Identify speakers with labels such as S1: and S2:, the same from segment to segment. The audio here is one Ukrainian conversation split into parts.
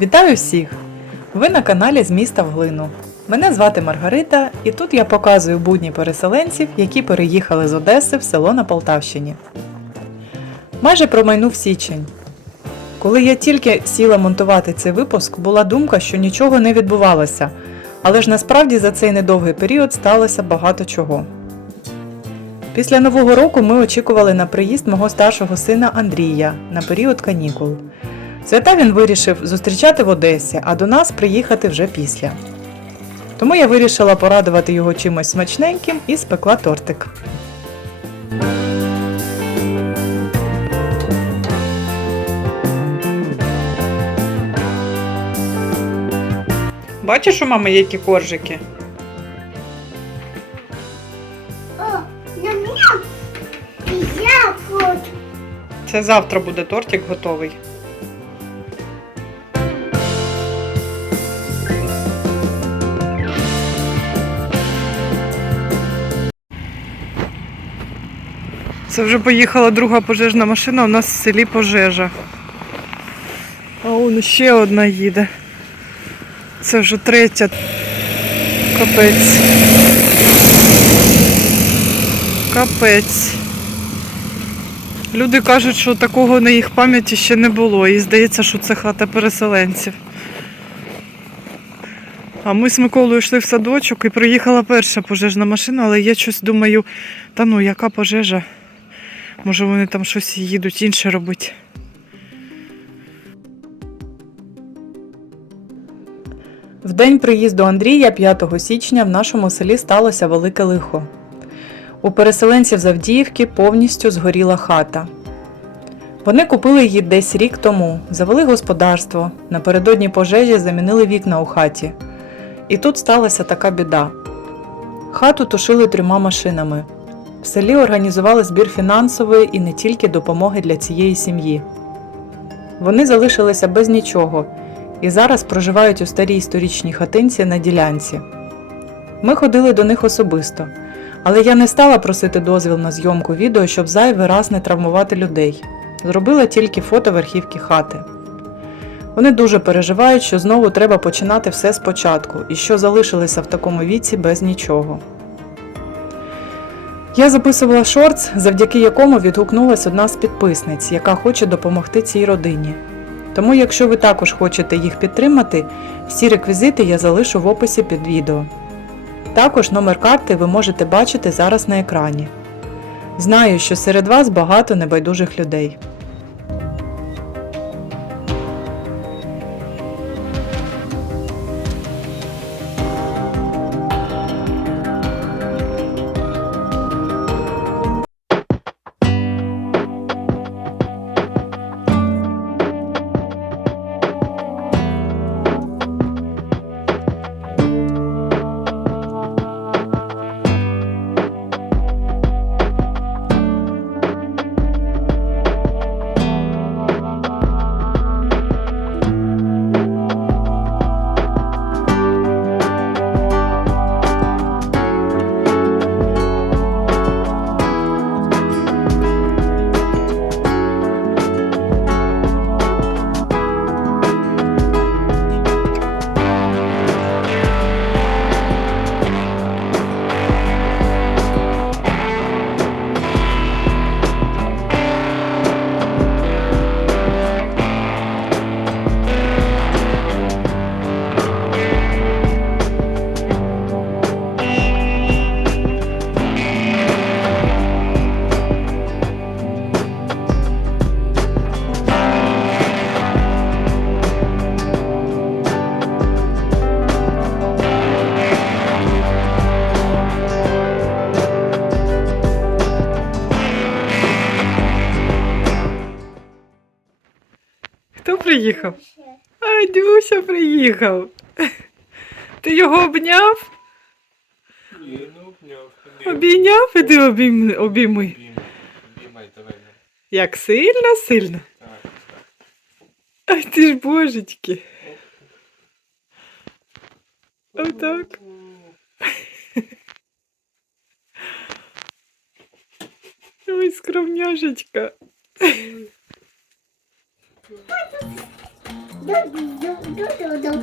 S1: Вітаю всіх! Ви на каналі з міста в глину. Мене звати Маргарита, і тут я показую будні переселенців, які переїхали з Одеси в село на Полтавщині. Майже промайнув січень. Коли я тільки сіла монтувати цей випуск, була думка, що нічого не відбувалося, але ж насправді за цей недовгий період сталося багато чого. Після Нового року ми очікували на приїзд мого старшого сина Андрія на період канікул. Свята він вирішив зустрічати в Одесі, а до нас приїхати вже після. Тому я вирішила порадувати його чимось смачненьким і спекла тортик. Бачиш у мами які коржики?
S2: О, на меня я вот.
S1: Це завтра буде тортик готовий. Це вже поїхала друга пожежна машина, у нас в селі пожежа. А он ще одна їде. Це вже третя. Капець. Капець. Люди кажуть, що такого на їх пам'яті ще не було. І здається, що це хата переселенців. А ми з Миколою йшли в садочок і приїхала перша пожежна машина, але я щось думаю, та ну яка пожежа? Може вони там щось їдуть інше робити. В день приїзду Андрія 5 січня в нашому селі сталося велике лихо. У переселенців з Авдіївки повністю згоріла хата. Вони купили її десь рік тому, завели господарство, напередодні пожежі замінили вікна у хаті. І тут сталася така біда. Хату тушили трьома машинами. В селі організували збір фінансової і не тільки допомоги для цієї сім'ї. Вони залишилися без нічого і зараз проживають у старій історичній хатинці на ділянці. Ми ходили до них особисто, але я не стала просити дозвіл на зйомку відео, щоб зайвий раз не травмувати людей. Зробила тільки фото верхівки хати. Вони дуже переживають, що знову треба починати все спочатку і що залишилися в такому віці без нічого. Я записувала шортс, завдяки якому відгукнулась одна з підписниць, яка хоче допомогти цій родині. Тому, якщо ви також хочете їх підтримати, всі реквізити я залишу в описі під відео. Також номер карти ви можете бачити зараз на екрані. Знаю, що серед вас багато небайдужих людей. Приїхав? А, Дюся приїхав. Ти його обняв?
S3: Ні, не обняв.
S1: Обійняв? Іди обійми. обійми.
S3: Обіймай, давай.
S1: Як сильно, сильно.
S3: Так, так.
S1: Ай ти ж божечки. Отак. Ой, скромняшечка.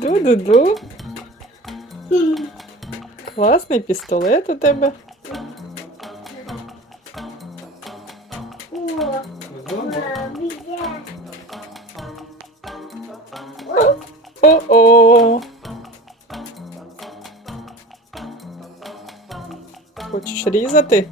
S1: Ду-ду-ду. Класний пістолет у тебе. О-о. Хочеш різати?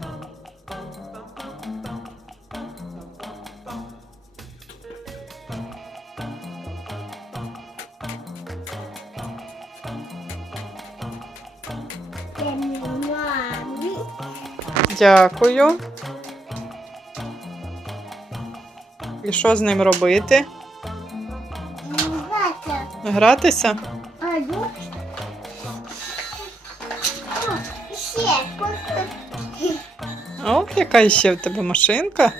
S1: Дякую. І що з ним робити?
S2: Бата.
S1: Гратися?
S2: А ну. Ще.
S1: О, яка ще в тебе машинка?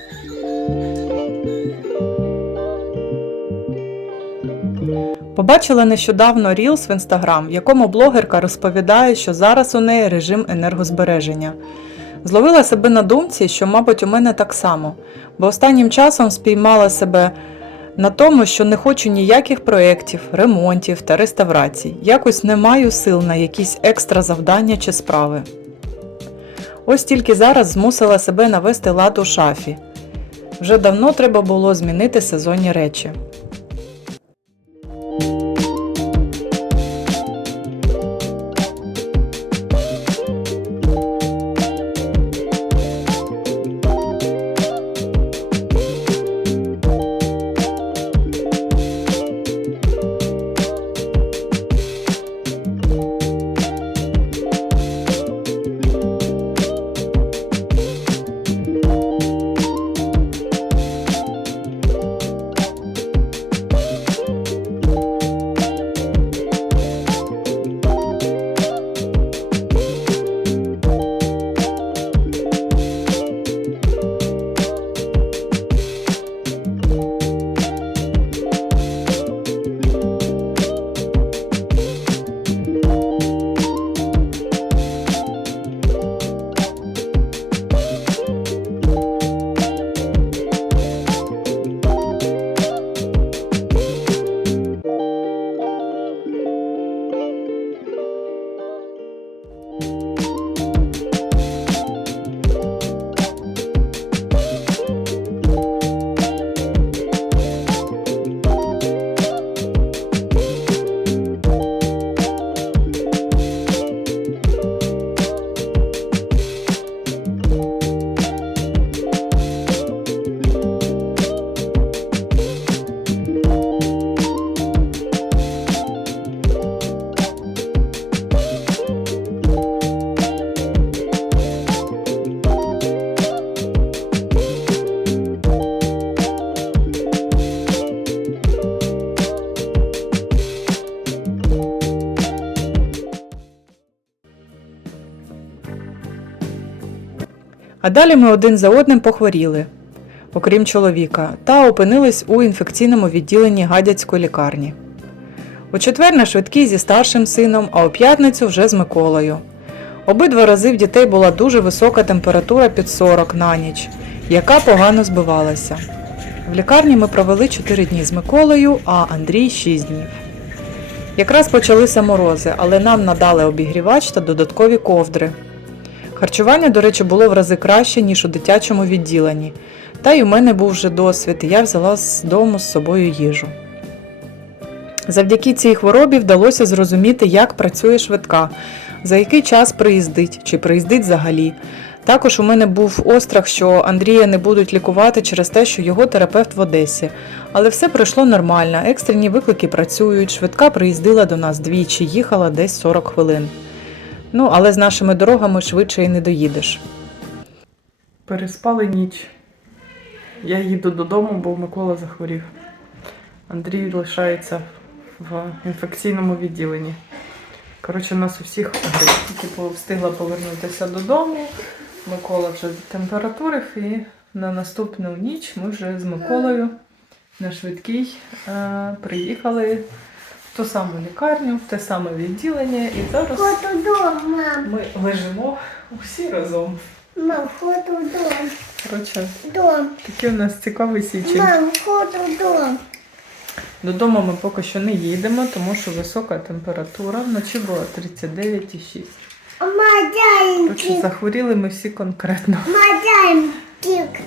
S1: Побачила нещодавно Рілс в інстаграм, в якому блогерка розповідає, що зараз у неї режим енергозбереження. Зловила себе на думці, що, мабуть, у мене так само, бо останнім часом спіймала себе на тому, що не хочу ніяких проєктів, ремонтів та реставрацій. Якось не маю сил на якісь екстра завдання чи справи. Ось тільки зараз змусила себе навести лад у шафі. Вже давно треба було змінити сезонні речі. Далі ми один за одним похворіли, окрім чоловіка, та опинились у інфекційному відділенні гадяцької лікарні. У четвер на швидкій зі старшим сином, а у п'ятницю вже з Миколою. Обидва рази в дітей була дуже висока температура під 40 на ніч, яка погано збивалася. В лікарні ми провели 4 дні з Миколою, а Андрій 6 днів. Якраз почалися морози, але нам надали обігрівач та додаткові ковдри. Харчування, до речі, було в рази краще, ніж у дитячому відділенні. Та й у мене був вже досвід, і я взяла з дому з собою їжу. Завдяки цій хворобі вдалося зрозуміти, як працює швидка, за який час приїздить, чи приїздить взагалі. Також у мене був острах, що Андрія не будуть лікувати через те, що його терапевт в Одесі. Але все пройшло нормально, екстрені виклики працюють, швидка приїздила до нас двічі, їхала десь 40 хвилин. Ну, але з нашими дорогами швидше і не доїдеш. Переспали ніч. Я їду додому, бо Микола захворів. Андрій лишається в інфекційному відділенні. Коротше, нас усіх грип. Типу, встигла повернутися додому. Микола вже температурив, і на наступну ніч ми вже з Миколою на швидкій е, приїхали ту саму лікарню, в те саме відділення. І зараз
S2: Хочу дом, мам.
S1: ми лежимо усі разом.
S2: Мам, хочу дом.
S1: Коротше,
S2: Дом.
S1: такий у нас цікавий січень.
S2: Мам, хочу дом.
S1: Додому ми поки що не їдемо, тому що висока температура. Вночі була 39,6.
S2: А
S1: Так що
S2: Мадянчик.
S1: захворіли ми всі конкретно.
S2: Мадянчик.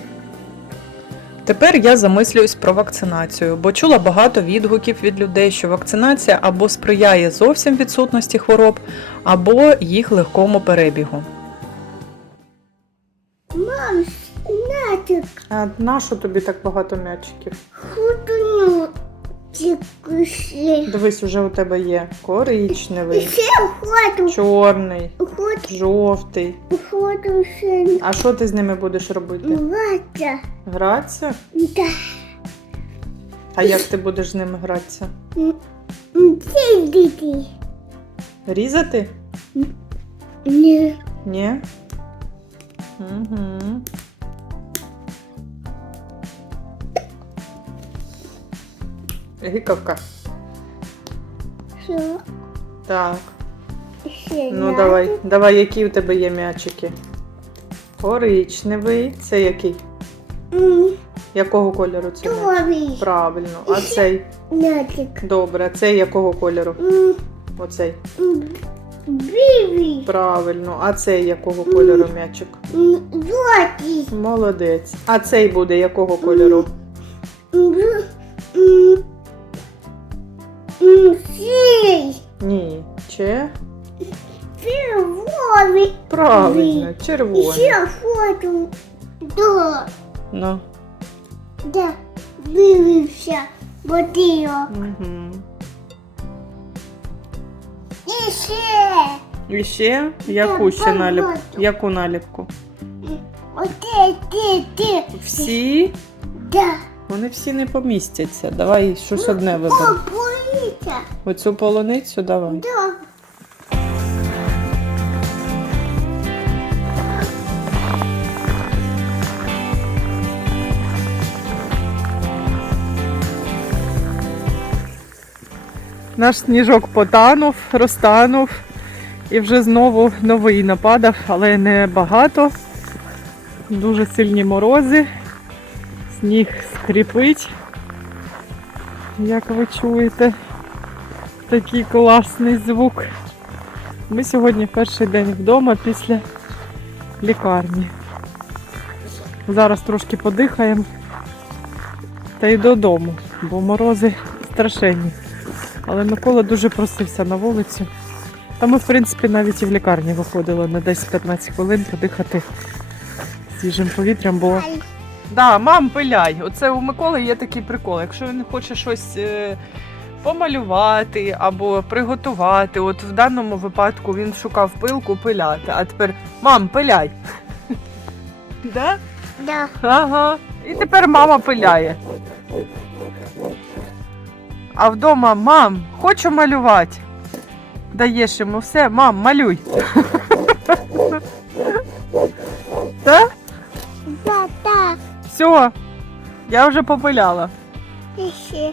S1: Тепер я замислююсь про вакцинацію, бо чула багато відгуків від людей, що вакцинація або сприяє зовсім відсутності хвороб, або їх легкому перебігу.
S2: Мам, м'ячик.
S1: А на що тобі так багато м'ячиків?
S2: Хочу.
S1: Дивись, уже у тебе є коричневий,
S2: Ще хочу.
S1: чорний,
S2: Хочу,
S1: жовтий. А що ти з ними будеш робити?
S2: Ватя.
S1: Гратися?
S2: Да.
S1: А як ти будеш з ними гратися?
S2: Діти.
S1: Різати?
S2: Ні.
S1: Ні? Угу. Гикавка.
S2: Що?
S1: Так.
S2: Ще
S1: Ну давай, давай, які у тебе є м'ячики? Коричневий. Це який?
S2: М,
S1: Якого кольору це м'яч?
S2: Добрий.
S1: Правильно. А цей?
S2: Натик.
S1: Добре, а цей якого кольору?
S2: М,
S1: Оцей.
S2: м, Бібі.
S1: Правильно. А цей якого кольору м'ячик?
S2: М.
S1: Молодець. А цей буде якого кольору?
S2: М, Сій.
S1: Ні. Че?
S2: Червоний.
S1: Правильно,
S2: І
S1: червоний.
S2: ще хочу. Да.
S1: Ну.
S2: Да. Дивився. Бодіо.
S1: Угу.
S2: І ще.
S1: І ще яку ще наліпку? Яку наліпку?
S2: Оте, ти, ти.
S1: Всі?
S2: Да.
S1: Вони всі не помістяться. Давай щось одне
S2: О,
S1: виберемо.
S2: Боїться.
S1: Оцю полуницю давай.
S2: Да.
S1: Наш сніжок потанув, розтанув і вже знову новий нападав, але не багато. Дуже сильні морози. Сніг скріпить, як ви чуєте. Такий класний звук. Ми сьогодні перший день вдома після лікарні. Зараз трошки подихаємо та й додому, бо морози страшенні. Але Микола дуже просився на вулицю. Та ми, в принципі, навіть і в лікарні виходили на 10-15 хвилин подихати свіжим повітрям.
S2: Ай.
S1: Да, мам, пиляй. Оце у Миколи є такий прикол. Якщо він хоче щось е, помалювати або приготувати, от в даному випадку він шукав пилку пиляти, а тепер мам, пиляй. Да?
S2: Да.
S1: Ага. І тепер мама пиляє. А вдома мам, хочу малювати. Даєш йому все, мам, малюй. Так?
S2: Да, да.
S1: Все, я вже попиляла.
S2: Ще.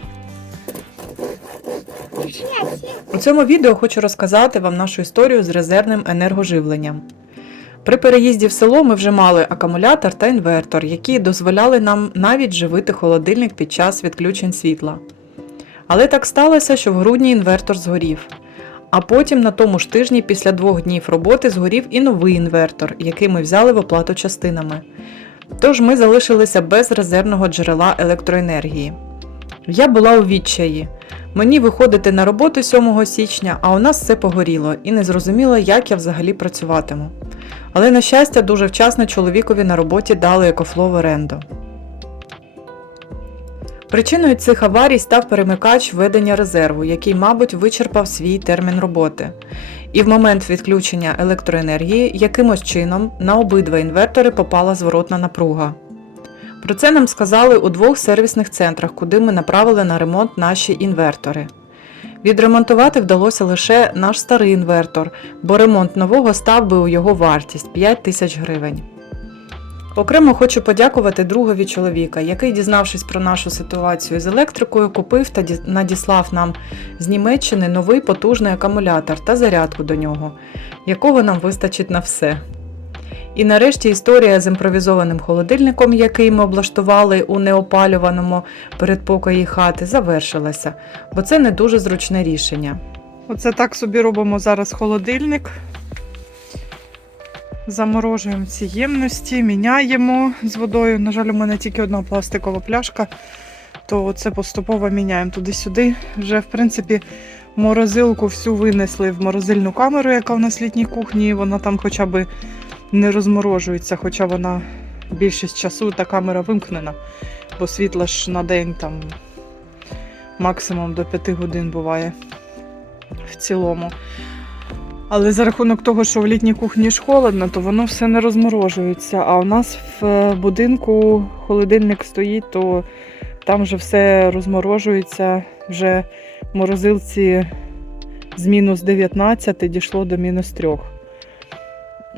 S1: У цьому відео хочу розказати вам нашу історію з резервним енергоживленням. При переїзді в село ми вже мали акумулятор та інвертор, які дозволяли нам навіть живити холодильник під час відключень світла. Але так сталося, що в грудні інвертор згорів. А потім на тому ж тижні, після двох днів роботи, згорів і новий інвертор, який ми взяли в оплату частинами. Тож ми залишилися без резервного джерела електроенергії. Я була у відчаї. Мені виходити на роботу 7 січня, а у нас все погоріло, і не зрозуміла, як я взагалі працюватиму. Але, на щастя, дуже вчасно чоловікові на роботі дали екофло в оренду. Причиною цих аварій став перемикач введення резерву, який, мабуть, вичерпав свій термін роботи. І в момент відключення електроенергії якимось чином на обидва інвертори попала зворотна напруга. Про це нам сказали у двох сервісних центрах, куди ми направили на ремонт наші інвертори. Відремонтувати вдалося лише наш старий інвертор, бо ремонт нового став би у його вартість 5 тисяч гривень. Окремо хочу подякувати другові чоловіка, який, дізнавшись про нашу ситуацію з електрикою, купив та надіслав нам з Німеччини новий потужний акумулятор та зарядку до нього, якого нам вистачить на все. І нарешті історія з імпровізованим холодильником, який ми облаштували у неопалюваному передпокої хати, завершилася, бо це не дуже зручне рішення. Оце так собі робимо зараз холодильник. Заморожуємо ці ємності, міняємо з водою. На жаль, у мене тільки одна пластикова пляшка, то це поступово міняємо туди-сюди. Вже, в принципі, морозилку всю винесли в морозильну камеру, яка в нас в літній кухні. Вона там хоча б не розморожується, хоча вона більшість часу та камера вимкнена, бо світла ж на день там максимум до 5 годин буває в цілому. Але за рахунок того, що в літній кухні ж холодно, то воно все не розморожується. А у нас в е, будинку холодильник стоїть, то там вже все розморожується. Вже в морозилці з мінус 19 дійшло до мінус 3.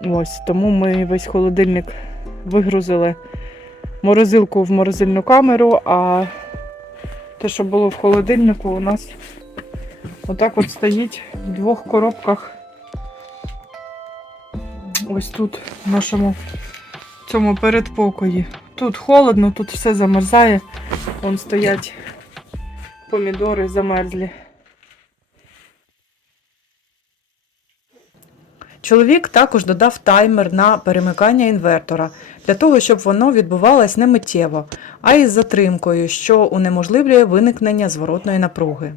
S1: Ось тому ми весь холодильник вигрузили морозилку в морозильну камеру, а те, що було в холодильнику, у нас отак от стоїть в двох коробках. Ось тут, в нашому цьому передпокої. Тут холодно, тут все замерзає. Вон стоять помідори замерзлі. Чоловік також додав таймер на перемикання інвертора для того, щоб воно відбувалось не миттєво, а із затримкою, що унеможливлює виникнення зворотної напруги.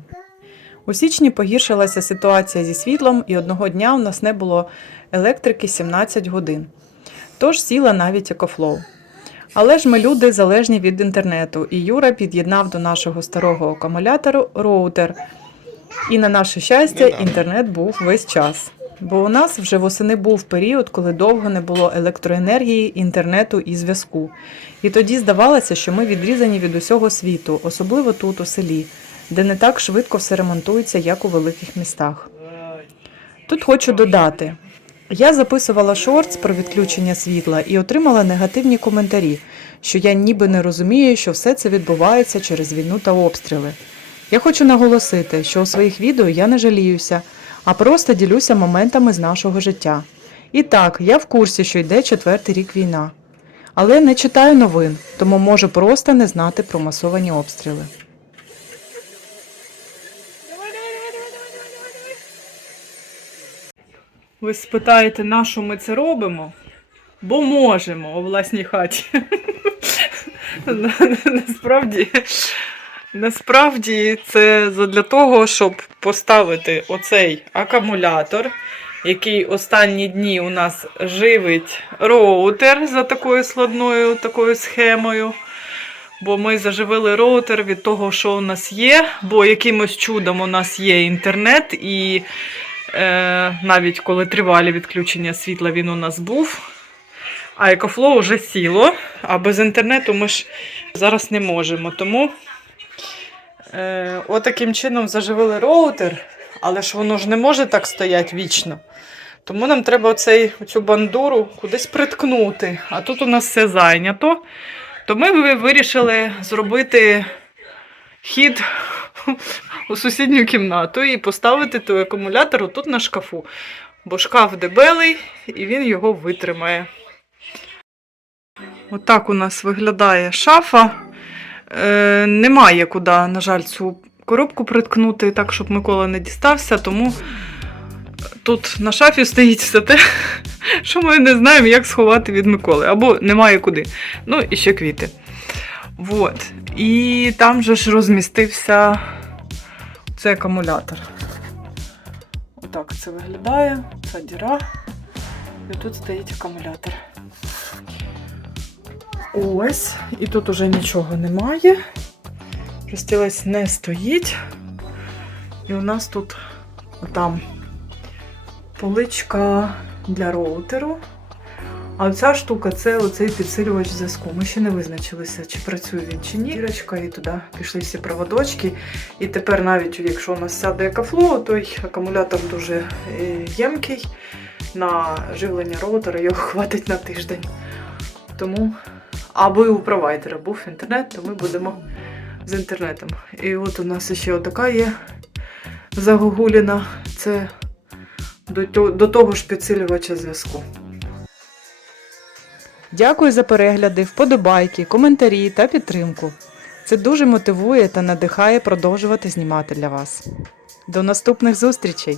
S1: У січні погіршилася ситуація зі світлом, і одного дня у нас не було електрики 17 годин. Тож сіла навіть екофлоу. Але ж ми люди залежні від інтернету, і Юра під'єднав до нашого старого акумулятору роутер. І на наше щастя, інтернет був весь час. Бо у нас вже восени був період, коли довго не було електроенергії, інтернету і зв'язку. І тоді здавалося, що ми відрізані від усього світу, особливо тут, у селі, де не так швидко все ремонтується, як у великих містах. Тут хочу додати: я записувала шортс про відключення світла і отримала негативні коментарі, що я ніби не розумію, що все це відбувається через війну та обстріли. Я хочу наголосити, що у своїх відео я не жаліюся, а просто ділюся моментами з нашого життя. І так, я в курсі, що йде четвертий рік війна. Але не читаю новин, тому можу просто не знати про масовані обстріли. Ви спитаєте, на що ми це робимо? Бо можемо у власній хаті. Насправді, насправді це для того, щоб поставити оцей акумулятор, який останні дні у нас живить роутер за такою складною такою схемою. Бо ми заживили роутер від того, що у нас є, бо якимось чудом у нас є інтернет, і е, навіть коли тривалі відключення світла, він у нас був. А екофлоу вже сіло, а без інтернету ми ж зараз не можемо. Тому е, отаким чином заживили роутер, але ж воно ж не може так стояти вічно. Тому нам треба оцей, оцю бандуру кудись приткнути. А тут у нас все зайнято. То ми вирішили зробити хід у сусідню кімнату і поставити той акумулятор тут на шкафу. Бо шкаф дебелий і він його витримає. Отак у нас виглядає шафа. Е, немає куди, на жаль, цю коробку приткнути, так, щоб Микола не дістався, тому тут на шафі стоїть все те, що ми не знаємо, як сховати від Миколи, або немає куди. Ну і ще квіти. Вот. І там же ж розмістився цей акумулятор. Отак це виглядає. Ця діра. І тут стоїть акумулятор. Ось. І тут уже нічого немає. Розстілець не стоїть. І у нас тут там поличка для роутеру. А ця штука це оцей підсилювач зв'язку. Ми ще не визначилися, чи працює він чи ні. Дірочка, і туди пішли всі проводочки. І тепер, навіть якщо у нас сяде екофлоу, той акумулятор дуже е, ємкий. На живлення роутера його хватить на тиждень. тому аби у провайдера був інтернет, то ми будемо з інтернетом. І от у нас ще отака є загогуліна. Це до того ж підсилювача зв'язку. Дякую за перегляди, вподобайки, коментарі та підтримку. Це дуже мотивує та надихає продовжувати знімати для вас. До наступних зустрічей!